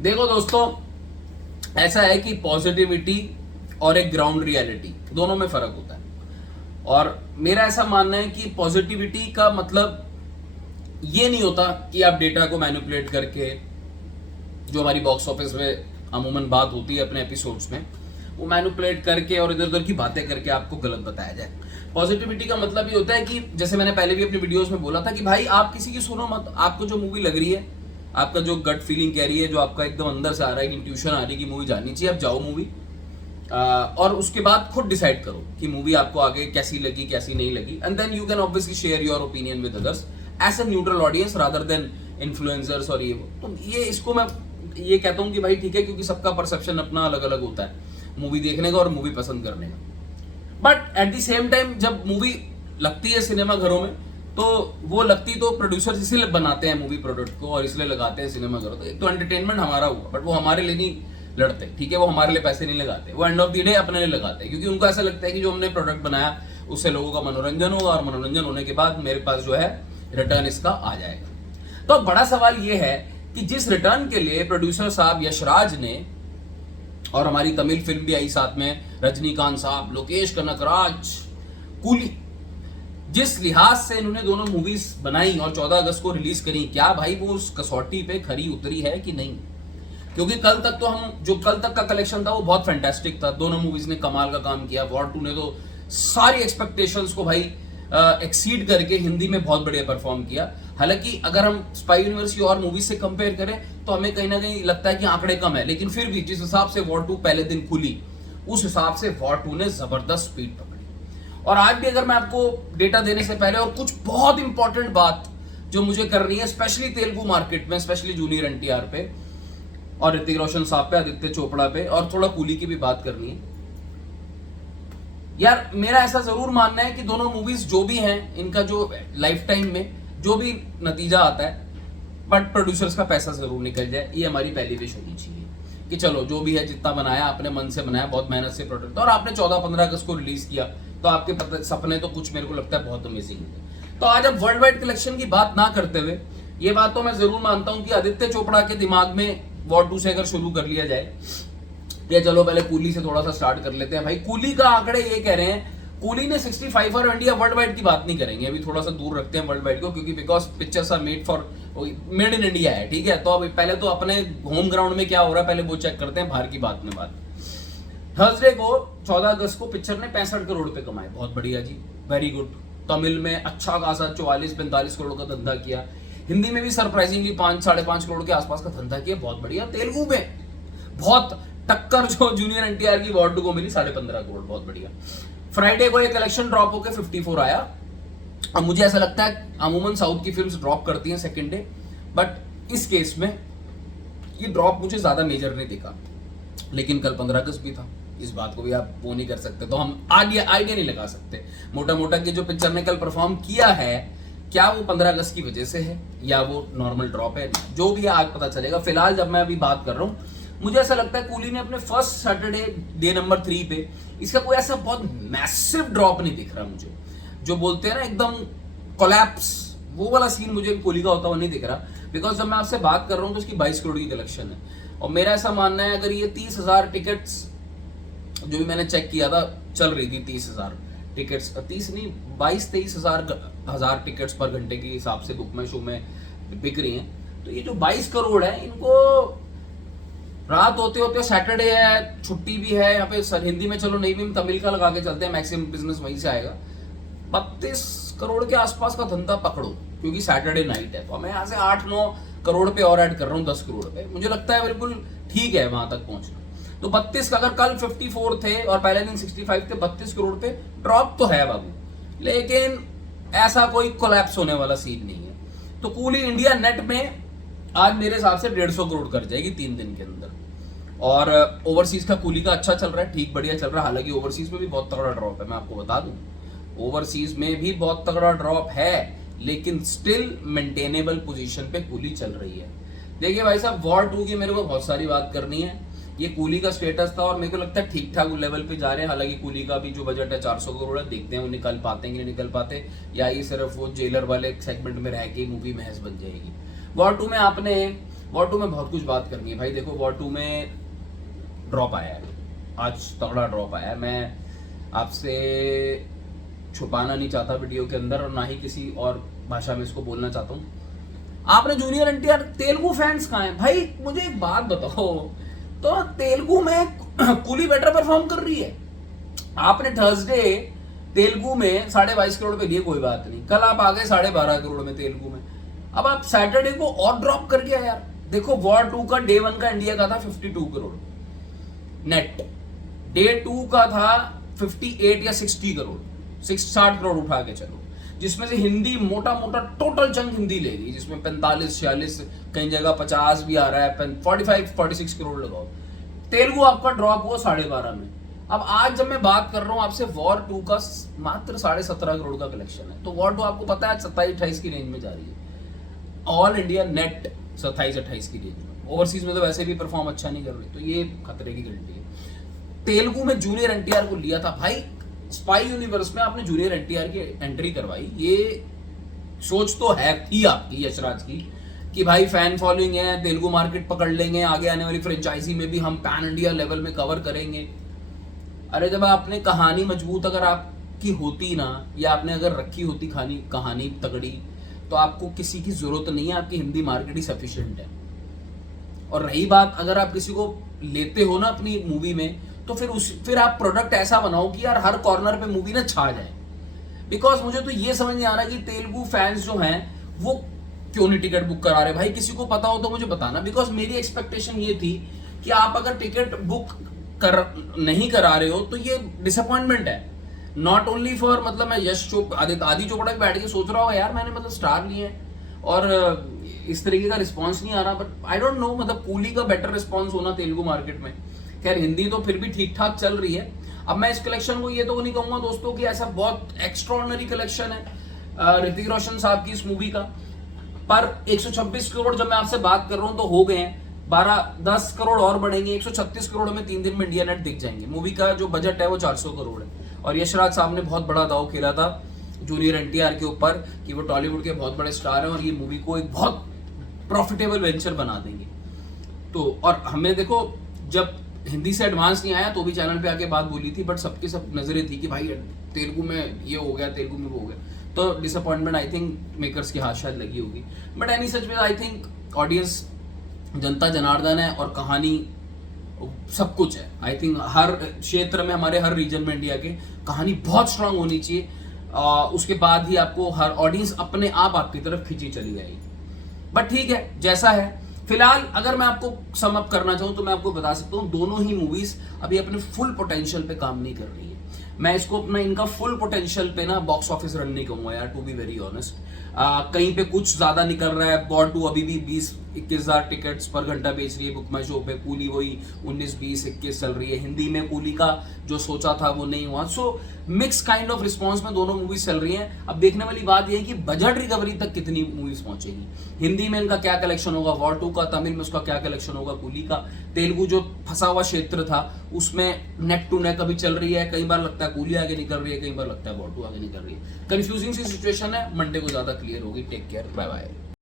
देखो दोस्तों, ऐसा है कि पॉजिटिविटी और एक ग्राउंड रियलिटी दोनों में फर्क होता है। और मेरा ऐसा मानना है कि पॉजिटिविटी का मतलब ये नहीं होता कि आप डेटा को मैनिपुलेट करके, जो हमारी बॉक्स ऑफिस में अमूमन बात होती है अपने एपिसोड्स में, वो मैनिपुलेट करके और इधर उधर की बातें करके आपको गलत बताया जाए। पॉजिटिविटी का मतलब ये होता है कि जैसे मैंने पहले भी अपनी वीडियोस में बोला था कि भाई आप किसी की सुनो मत, आपको जो मूवी लग रही है, आपका जो गट फीलिंग कह रही है, जो आपका एकदम अंदर से आ रहा है, इंट्यूशन आ रही है कि मूवी जानी चाहिए, आप जाओ मूवी और उसके बाद खुद डिसाइड करो कि मूवी आपको आगे कैसी लगी कैसी नहीं लगी, and then you can obviously share your opinion with others as a neutral audience rather than influencers. और ये तो ये इसको मैं ये कहता हूँ कि भाई ठीक है, क्योंकि सबका परसेप्शन अपना अलग अलग होता है मूवी देखने का और मूवी पसंद करने का। But at the same time जब मूवी लगती है सिनेमा घरों में, तो वो लगती तो प्रोड्यूसर्स इसलिए बनाते हैं मूवी प्रोडक्ट को और इसलिए लगाते हैं सिनेमा घरों। तो एक तो एंटरटेनमेंट हमारा हुआ, बट वो हमारे लिए नहीं लड़ते, ठीक है, वो हमारे लिए पैसे नहीं लगाते, वो एंड ऑफ द डे अपने लिए लगाते हैं, क्योंकि उनको ऐसा लगता है कि जो हमने प्रोडक्ट बनाया उससे लोगों का मनोरंजन होगा और मनोरंजन होने के बाद मेरे पास जो है रिटर्न इसका आ जाएगा। तो बड़ा सवाल ये है कि जिस रिटर्न के लिए प्रोड्यूसर साहब यशराज ने, और हमारी तमिल फिल्म भी आई साथ में, रजनीकांत साहब, लोकेश कनकराज, कूली, जिस लिहाज से इन्होंने दोनों मूवीज बनाई और 14 अगस्त को रिलीज करी, क्या भाई वो उस कसौटी पे खरी उतरी है कि नहीं? क्योंकि कल तक तो कल तक का कलेक्शन था वो बहुत फैंटास्टिक था, दोनों मूवीज ने कमाल का काम किया। वॉर 2 ने तो सारी एक्सपेक्टेशंस को भाई एक्सीड करके हिंदी में बहुत बढ़िया परफॉर्म किया। हालांकि अगर हम स्पाई यूनिवर्स की और मूवीज से कंपेयर करें तो हमें कहीं ना कहीं लगता है कि आंकड़े कम है, लेकिन फिर भी जिस हिसाब से वॉर 2 पहले दिन खुली, उस हिसाब से वॉर 2 ने जबरदस्त स्पीड पकड़ी। और आज भी अगर मैं आपको डेटा देने से पहले और कुछ बहुत इंपॉर्टेंट बात जो मुझे करनी है, स्पेशली तेलुगु मार्केट में, स्पेशली जूनियर एनटीआर पे और ऋतिक रोशन साहब पे, आदित्य चोपड़ा पे, और थोड़ा कूली की भी बात करनी है। यार मेरा ऐसा जरूर मानना है कि दोनों मूवीज जो भी हैं, इनका जो लाइफ टाइम में जो भी नतीजा आता है, बट प्रोड्यूसर्स का पैसा जरूर निकल जाए, ये हमारी पहली विश होनी चाहिए कि चलो जो भी है, जितना बनाया अपने मन से बनाया, बहुत मेहनत से प्रोडक्ट, और आपने 14-15 अगस्त को रिलीज किया, तो आपके सपने तो कुछ मेरे को लगता है बहुत अमेजिंग है। तो आज अब वर्ल्ड वाइड कलेक्शन की बात ना करते हुए, ये बात तो मैं जरूर मानता हूं कि आदित्य चोपड़ा के दिमाग में वॉर 2 से अगर शुरू कर लिया जाए, या चलो पहले कूली से थोड़ा सा स्टार्ट कर लेते हैं। भाई कूली का आंकड़े ये कह रहे हैं, कूली ने 65 और इंडिया, वर्ल्ड वाइड की बात नहीं करेंगे, अभी थोड़ा सा दूर रखते हैं वर्ल्ड वाइड को, क्योंकि because pictures are made in India है, ठीक है। तो अभी पहले तो अपने होम ग्राउंड में क्या हो रहा है पहले वो चेक करते हैं, बाहर की बात में बात। थर्सडे को 14 अगस्त को पिक्चर ने 65 करोड़ पे कमाए, बहुत बढ़िया जी, वेरी गुड। तमिल में अच्छा खासा 44-45 करोड़ का धंधा किया, हिंदी में भी सरप्राइजिंगली 5-5.5 करोड़ के आसपास का धंधा किया, बहुत बढ़िया। तेलुगु में बहुत टक्कर जो जूनियर एनटीआर की वॉर 2 को मिली, 15.5 करोड़, बहुत बढ़िया। फ्राइडे को ये कलेक्शन ड्रॉप होकर 54 आया। अब मुझे ऐसा लगता है अमूमन साउथ की फिल्म्स ड्रॉप करती हैं सेकंड डे, बट इस केस में ये ड्रॉप मुझे ज्यादा मेजर नहीं दिखा, लेकिन कल 15 अगस्त भी था, इस बात को भी आप वो नहीं कर सकते, तो हम आइडिया नहीं लगा सकते। मोटा मोटा कि जो पिक्चर ने कल परफॉर्म किया है, क्या वो 15 अगस्त की वजह से है या वो नॉर्मल ड्रॉप है, जो भी है आज पता चलेगा। फिलहाल जब मैं अभी बात कर रहा हूँ, मुझे ऐसा लगता है कूली ने अपने फर्स्ट सैटरडे डे नंबर 3 पे इसका कोई ऐसा बहुत मैसिव ड्रॉप नहीं दिख रहा मुझे, जो बोलते हैं ना एकदम कोलैप्स, वो वाला सीन मुझे कूली का होता हुआ नहीं दिख रहा। बिकॉज जब मैं आपसे बात कर रहा हूँ तो उसकी 22 करोड़ की कलेक्शन है, और मेरा ऐसा मानना है अगर ये 30,000 टिकट्स, जो भी मैंने चेक किया था, चल रही थी 30,000 टिकट्स, 30 नहीं 22-23 हजार टिकट्स पर घंटे के हिसाब से बुक में शो में बिक रही हैं, तो ये जो 22 करोड़ है, इनको रात होते होते सैटरडे है, छुट्टी भी है यहाँ पे, सर हिंदी में चलो नहीं भी तमिल का लगा के चलते हैं, मैक्सिमम बिजनेस वहीं से आएगा, 32 करोड़ के आसपास का धंधा पकड़ो, क्योंकि सैटरडे नाइट है। तो मैं यहाँ से 8-9 करोड़ पे और ऐड कर रहा हूँ, 10 करोड़ पे, मुझे लगता है बिल्कुल ठीक है वहां तक पहुंचना। तो 32 का, अगर कल 54 थे और पहले दिन 65 थे, 32 करोड़ पे ड्रॉप तो है बाबू, लेकिन ऐसा कोई कोलैप्स होने वाला सीन नहीं है। तो कूली इंडिया नेट में आज मेरे हिसाब से 150 करोड़ कर जाएगी 3 दिन के अंदर। और ओवरसीज का कूली का अच्छा चल रहा है, ठीक बढ़िया चल रहा है, हालांकि ओवरसीज में भी बहुत तगड़ा ड्रॉप है, मैं आपको बता दूं, ओवरसीज में भी बहुत तगड़ा ड्रॉप है, लेकिन स्टिल मेंटेनेबल पोजीशन पे कूली चल रही है। देखिए भाई साहब, वॉर 2 की मेरे को बहुत सारी बात करनी है। ये कूली का स्टेटस था और मेरे को लगता है ठीक ठाक लेवल पे जा रहे हैं। हालांकि कूली का भी जो बजट है 400 करोड़ है, देखते हैं वो निकल पाते हैं कि नहीं निकल पाते, या ये सिर्फ वो जेलर वाले सेगमेंट में रह के मूवी महज बन जाएगी। वॉर 2 में आपने वॉर 2 में बहुत कुछ बात करनी है भाई। देखो वॉर 2 में ड्रॉप आया है, आज तगड़ा ड्रॉप आया है। मैं आपसे छुपाना नहीं चाहता वीडियो के अंदर, और ना ही किसी और भाषा में इसको बोलना चाहता हूँ। आपने जूनियर एनटीआर, तेलुगु फैंस कहाँ हैं भाई? मुझे एक बात बताओ, तो तेलुगु में कूली बेटर परफॉर्म कर रही है। आपने थर्सडे तेलुगु में 22.5 करोड़ पे लिए, कोई बात नहीं, कल आप आ गए 12.5 करोड़ में तेलुगु में। अब आप सैटरडे को और ड्रॉप कर गया यार। देखो वॉर 2 का डे 1 का इंडिया का था 52 करोड़ नेट, डे 2 का था 58 या 60 करोड़, 60 करोड़ उठा के चलो, जिसमें से हिंदी मोटा मोटा टोटल चंक हिंदी ले गई, जिसमें 45-46 कई जगह 50 भी आ रहा है, 45-46 करोड़ लगाओ। तेलुगु आपका ड्रॉप हुआ 12.5 में। अब आज जब मैं बात कर रहा हूं आपसे, वॉर 2 का मात्र 17.5 करोड़ का कलेक्शन है। तो वॉर 2 आपको पता है 27-28 की रेंज में जा रही है, ऑल इंडिया नेट 27-28 की रेंज में। ओवरसीज में तो वैसे भी परफॉर्म अच्छा नहीं कर रही, तो ये खतरे की घंटी है। तेलुगु में जूनियर एनटीआर को लिया था भाई, स्पाई यूनिवर्स में आपने जूनियर एनटीआर की एंट्री करवाई, ये सोच तो है थी आपकी यशराज की कि भाई फैन फॉलोइंग है, तेलुगु मार्केट पकड़ लेंगे, आगे आने वाली फ्रेंचाइजी में भी हम पैन इंडिया लेवल में कवर करेंगे। अरे जब आपने कहानी मजबूत अगर आपकी होती ना, या आपने अगर रखी होती कहानी तगड़ी, तो आपको किसी की जरूरत नहीं है, आपकी हिंदी मार्केट ही सफिशिएंट है। और रही बात, अगर आप किसी को लेते हो ना अपनी मूवी में, तो फिर आप प्रोडक्ट ऐसा बनाओ कि यार हर कॉर्नर पे मूवी ना छा जाए। बिकॉज मुझे तो ये समझ नहीं आ रहा कि तेलुगु फैंस जो हैं वो क्यों नहीं टिकट बुक करा रहे। भाई किसी को पता हो तो मुझे बताना, बिकॉज मेरी एक्सपेक्टेशन ये थी कि आप अगर टिकट बुक नहीं करा रहे हो तो ये डिसअपॉइंटमेंट है। नॉट ओनली फॉर, मतलब मैं आदि चोपड़ा बैठ के सोच रहा हूँ यार मैंने मतलब स्टार लिए हैं और इस तरीके का रिस्पॉन्स नहीं आ रहा, बट आई डोंट नो, मतलब कूली का बेटर रिस्पॉन्स होना तेलुगु मार्केट में। खैर हिंदी तो फिर भी ठीक ठाक चल रही है। अब मैं इस कलेक्शन को ये तो नहीं कहूंगा दोस्तों कि ऐसा बहुत एक्स्ट्राऑर्डिनरी कलेक्शन है ऋतिक रोशन साहब की इस मूवी का, पर 126 करोड़ जब मैं आपसे बात कर रहा हूं तो हो गए हैं, 10 करोड़ और बढ़ेंगे, 136 करोड़ में 3 दिन में इंडिया नेट दिख जाएंगे। मूवी का जो बजट है वो 400 करोड़ है, और यशराज साहब ने बहुत बड़ा दाव खेला था जूनियर एनटीआर के ऊपर कि वो टॉलीवुड के बहुत बड़े स्टार हैं और ये मूवी को एक बहुत प्रॉफिटेबल वेंचर बना देंगे। तो और हमें देखो, जब हिंदी से एडवांस नहीं आया तो भी चैनल पे आके बात बोली थी, बट सबके सब नजरें थी कि भाई तेलुगु में ये हो गया, तेलुगु में वो हो गया, तो डिसअपॉइंटमेंट आई थिंक मेकर्स के हाथ शायद लगी होगी। बट एनी सच में आई थिंक ऑडियंस जनता जनार्दन है और कहानी सब कुछ है। आई थिंक हर क्षेत्र में, हमारे हर रीजन में इंडिया के कहानी बहुत स्ट्रांग होनी चाहिए, उसके बाद ही आपको हर ऑडियंस अपने आप आपकी तरफ खींची चली जाएगी। बट ठीक है जैसा है। फिलहाल अगर मैं आपको सम अप करना चाहूँ तो मैं आपको बता सकता हूँ दोनों ही मूवीज अभी अपने फुल पोटेंशियल पे काम नहीं कर रही है। मैं इसको अपना इनका फुल पोटेंशियल पे ना बॉक्स ऑफिस रन नहीं कहूंगा यार, टू बी वेरी ऑनेस्ट। कहीं पे कुछ ज्यादा निकल रहा है। वॉर 2 अभी भी 20-21 हजार टिकट्स पर घंटा बेच रही है बुक माई शो पे। कूली वही 19-20-21 चल रही है। हिंदी में कूली का जो सोचा था वो नहीं हुआ। सो मिक्स काइंड ऑफ रिस्पॉन्स में दोनों मूवीज चल रही हैं। अब देखने वाली बात यह है कि बजट रिकवरी तक कितनी मूवीज पहुंचेगी। हिंदी में इनका क्या कलेक्शन होगा वॉर 2 का, तमिल में उसका क्या कलेक्शन होगा कूली का, तेलुगु जो फंसा हुआ क्षेत्र था उसमें नेक टू नेक अभी चल रही है। कई बार लगता है कूली आगे निकल रही है, कई बार लगता है वॉर 2 आगे निकल रही है। कंफ्यूजिंग सी सिचुएशन है, मंडे को ज्यादा क्लियर होगी। Take care, bye bye.